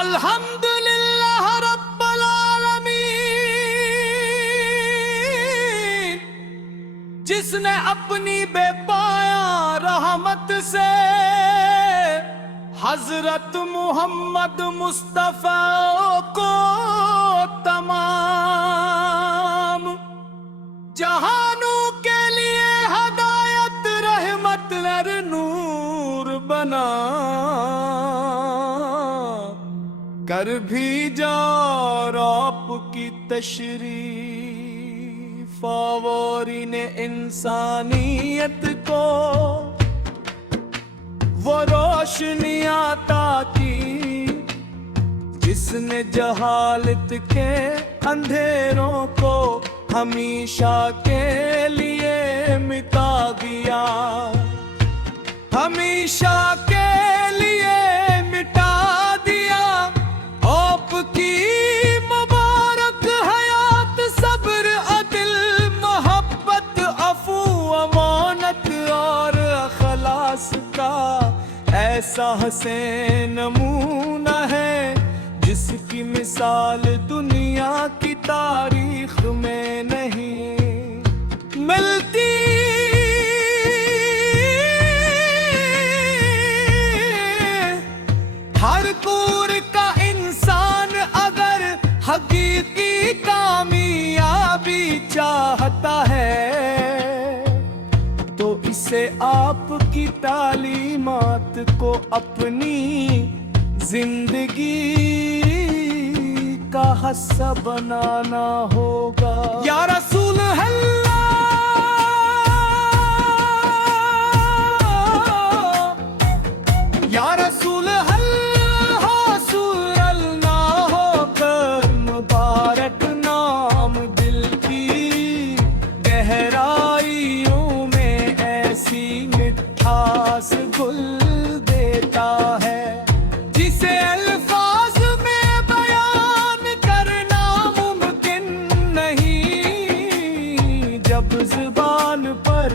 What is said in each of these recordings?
अल्हम्दुलिल्लाह रब्बल आलमीन, जिसने अपनी बेपाया रहमत से हजरत मोहम्मद मुस्तफा को तमाम जहानों के लिए हदायत रहमत नर नूर बना कर भी जा आपकी तशरीफ आवरी ने इंसानियत को वो रोशनी आता की, जिसने जहालत के अंधेरों को हमेशा के लिए मिटा दिया, हमेशा के लिए मिटा दिया। आपकी मुबारक हयात सब्र अदिल मोहब्बत अफू अमानत और अखलास का ऐसा हसीन नमूना है, जिसकी मिसाल दुनिया की तारीख में नहीं मिलती। हर कूर का इंसान अगर हकीकी कामयाबी चाहता है तो इसे आपकी तालीमात को अपनी जिंदगी का हिस्सा बनाना होगा। या रसूल अल्लाह, या रसूल अल्लाह, रसूल अल्लाह होकर मुबारक नाम दिल की गहराइयों में ऐसी मिठास गुल देता है, जिसे अल्फाज में बयान करना मुमकिन नहीं। जब जुबान पर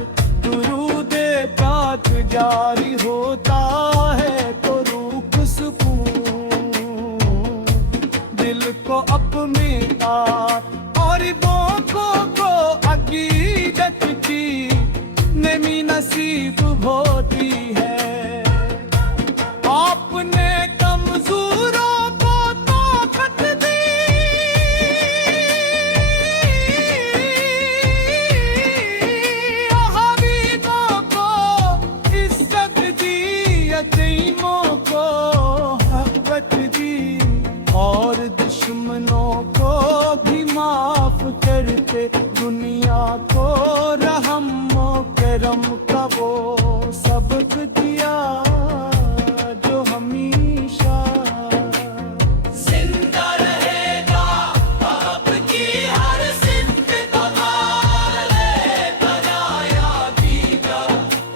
दुरूद-ए पाक जारी होता है तो रूह सुकून दिल को अपने और बोकों को अकीदत की नमी नसीब होती है। आपने कमजोरों को ताकत दी, गरीबों को इज्जत दी, यतीमों को मोहब्बत दी और दुश्मनों को भी माफ करते दुनिया को रहम करम का वो सबक दिया जो हमेशा जिंदा रहेगा। आपकी हर सिद्ध कमाल बनाया दीदा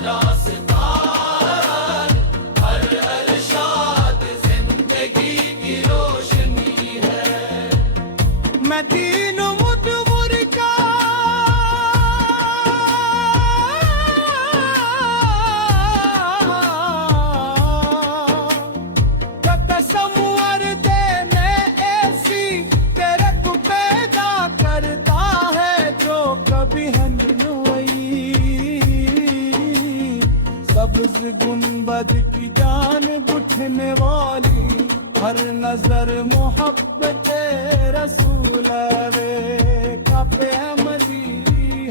रास्तान, हर अरशाद जिंदगी की रोशनी है। मैं दीन मुदव्वर का सब्ज गुंबद की जान उठने वाली हर नजर मोहब्बत रसूल वे का पैमदी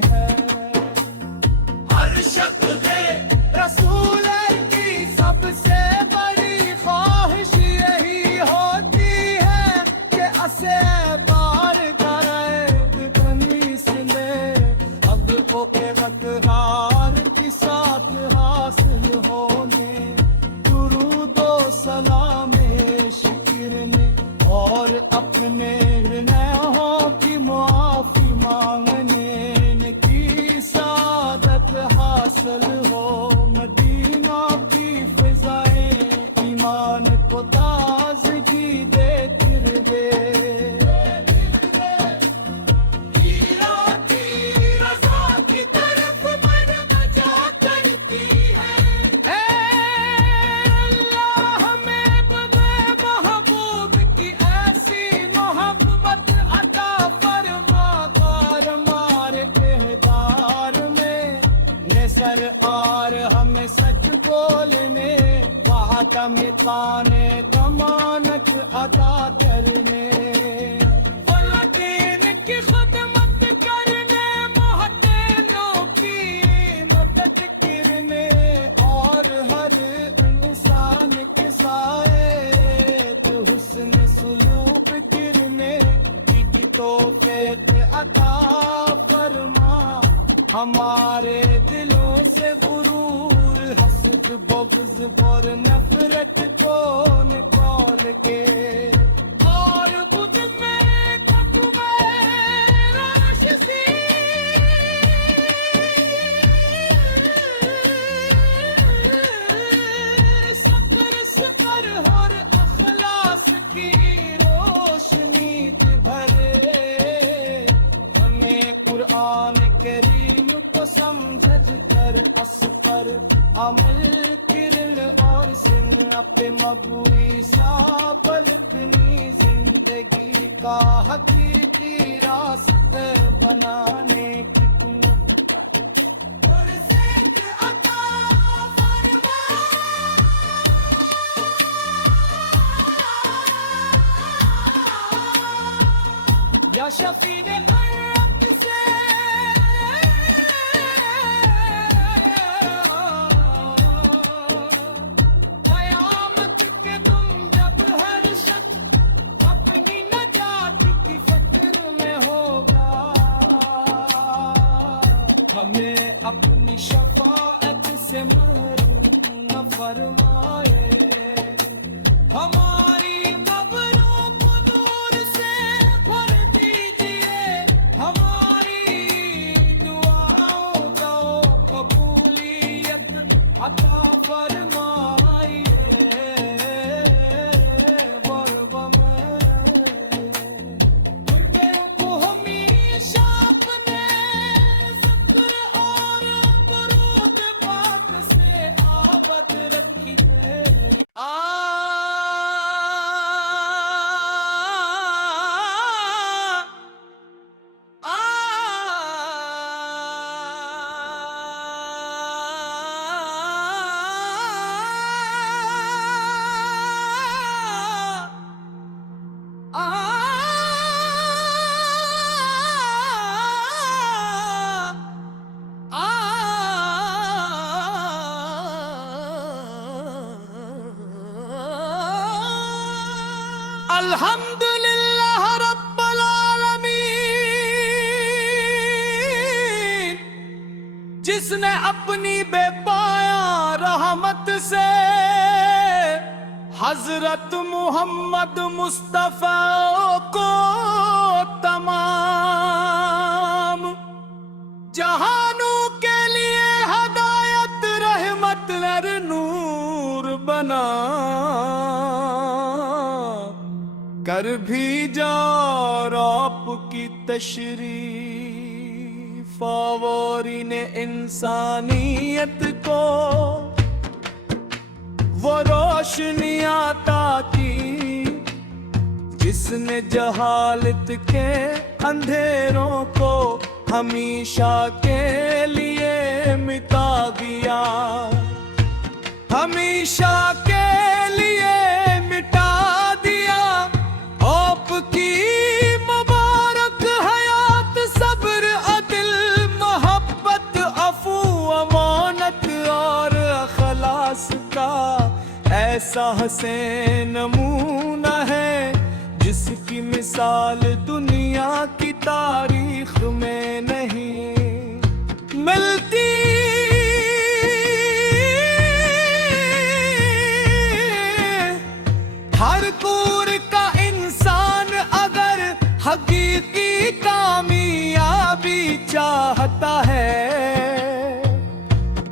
है। हर शख्स रसूल की सबसे बड़ी ख्वाहिश यही होती है कि असे बार करे तनीस ने अब को इक़रार के साथ हासिल होंगे दुरूदो सलाम शिक्र ने और अपने गुनाहों की माफी मांगने की सादत हासिल हो। मदीना की फिजाएं ईमान को ताज़गी देते रहे। अल्लाह हमें आदम ताने कमानत अदा करने, वलदैन की खिदमत करने, मोहताजों की मदद करने, और हर इंसान के साए तो हुस्न सुलूक करने की तौफीक अता फरमा। हमारे दिलों से गुरूर, हसद, बुग़्ज़ और नफरत को निकाल के, और खुद में राशिसी सकर सकर और अखलास की रोशनी भरे। हमें कुरान करीम को समझ कर अस पर अमल किरल और सिन अपने मबूई साबल अपनी जिंदगी का हकीकी रास्ते बनाने की या शफी ने से हमें अपनी शफाअत से महरूम न फरमाए। हमारी कब्रों को नूर से भर दीजिए, हमारी दुआओं को कबूलियत अता फरमाइए। को हमेशा अपने अल्हम्दुलिल्लाह रब्बल आलमीन, जिसने अपनी बेपाया रहमत से हजरत मोहम्मद मुस्तफा को तमाम जहानों के लिए हदायत रहमत नूर बना कर भी जा आपकी तशरीफ आवरी ने इंसानियत को वो रोशनी आता की, जिसने जहालत के अंधेरों को हमेशा के लिए मिटा दिया, हमेशा के लिए मिटा दिया। आपकी मुबारक हयात सब्र अदिल मोहब्बत अफू अमानत और अखलास का ऐसा हसीन नमूना है, जिसकी मिसाल दुनिया की तारीख में नहीं मिलती। हर कूर का इंसान अगर हकीकी कामयाबी चाहता है,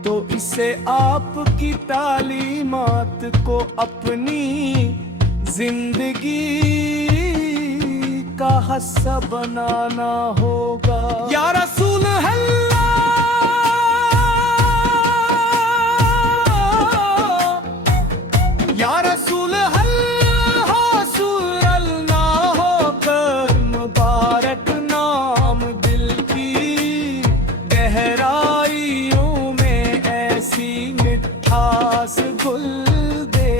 तो इसे आपकी तालीमात को अपनी जिंदगी का हिस्सा बनाना होगा। या रसूल अल्लाह, या रसूल अल्लाह, अल्लाह होकर मुबारक नाम दिल की गहराइयों में ऐसी मिठास गुल दे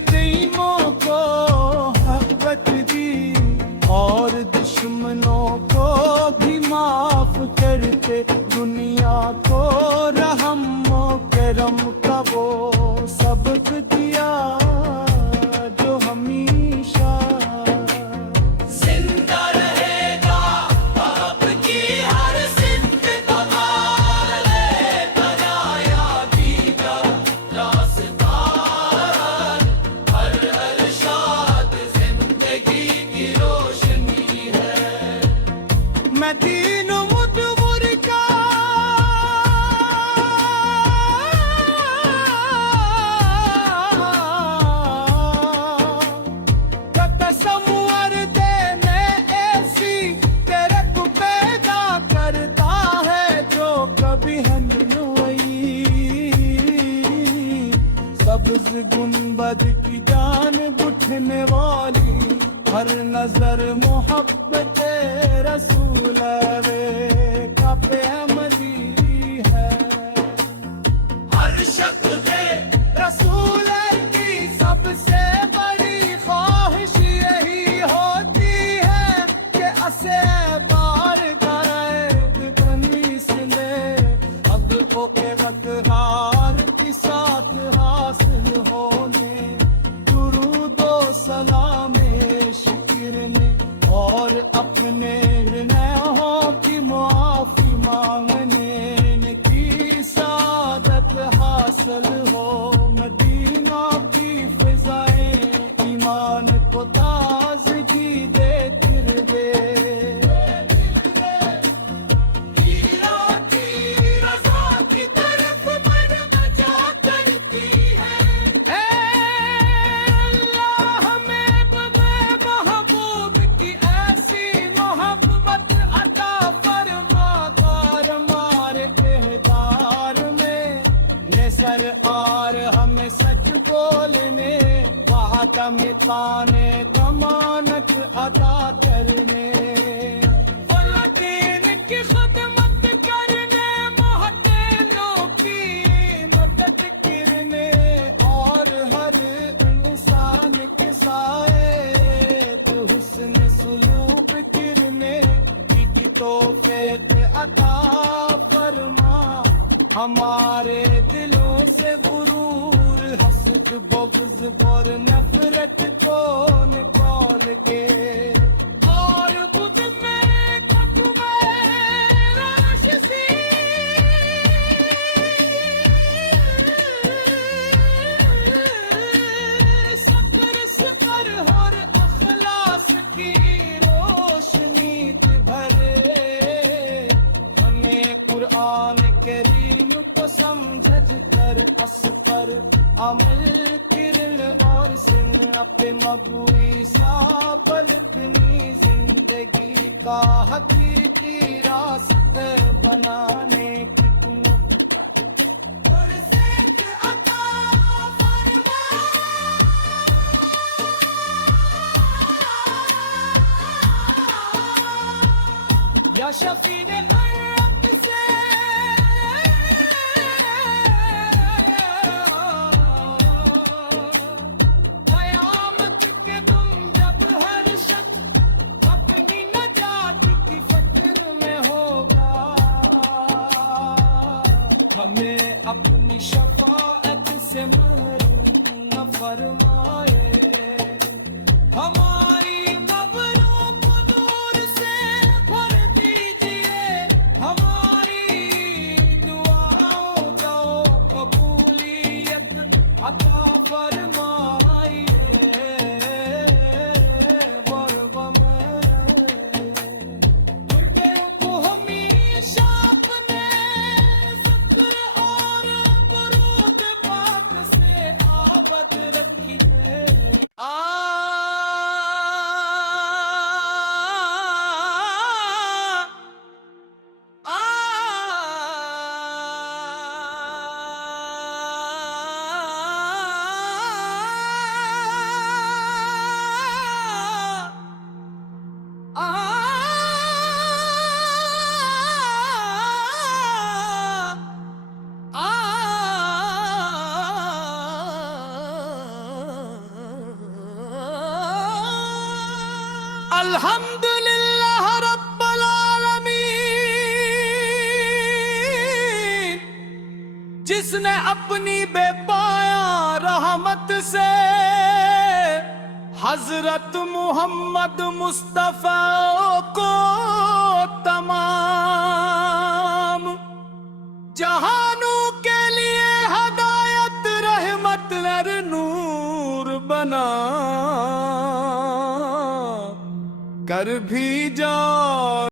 यतीमों को मोहब्बत दी और दुश्मनों को भी माफ करते, दुनिया को रहम करम का वो सबक दिया जो हमेशा जिंदा रहेगा। आपकी हर सिद्ध कमाल बनाया दीदा रास्तार, हर अरशाद जिंदगी की रोशनी है। मैं दीन मुदव्वर का तसव्वुर देने ऐसी तेरे को पैदा करता है जो कभी हनोई, सब्ज गुंबद की जान बुझने वाली हर नजर मोहब्बत रसूल वे का पैमदी है। हर शख्स रसूल की सबसे बड़ी ख्वाहिश यही होती है कि असे बार करैद बनी से अब को हार के साथ हासिल होने, दुरूदो सलाम शिक्र ने और अपने निर्णयों की माफी मांगने की सादत हासिल हो। मदीना की फिजाएं ईमान को ताज़गी देते रहे। सर और हमें सच बोलने, वादा में पाने जमानत अदा करने, दीन की खिदमत करने, मोहताजों की मदद करने और हर इंसान के साए तो हुस्न सुलूक करने की तौफीक अता फरमा। हमारे दिलों से गुरूर हसद बुग़्ज़ और नफरत को निकाल के और खुद में राशसी सकर सकर हर अखलास की रोशनी भरे। हमें कुरान करीम को समझ कर अस पर अमल किरल और सिन अपने मबूई साबल अपनी जिंदगी का हकीकी रास्ते बनाने की या शफी ने हमें अपनी शफाअत से महरूम न फरमाए। हमारी कब्रों को नूर से भर दीजिए, हमारी दुआओं को कबूलियत अता फरमाइए। अल्हम्दुलिल्लाह रब्बल आलमीन, जिसने अपनी बेपाया रहमत से हजरत मोहम्मद मुस्तफा को तमाम जहानों के लिए हदायत रहमत नर नूर बना कर भी जा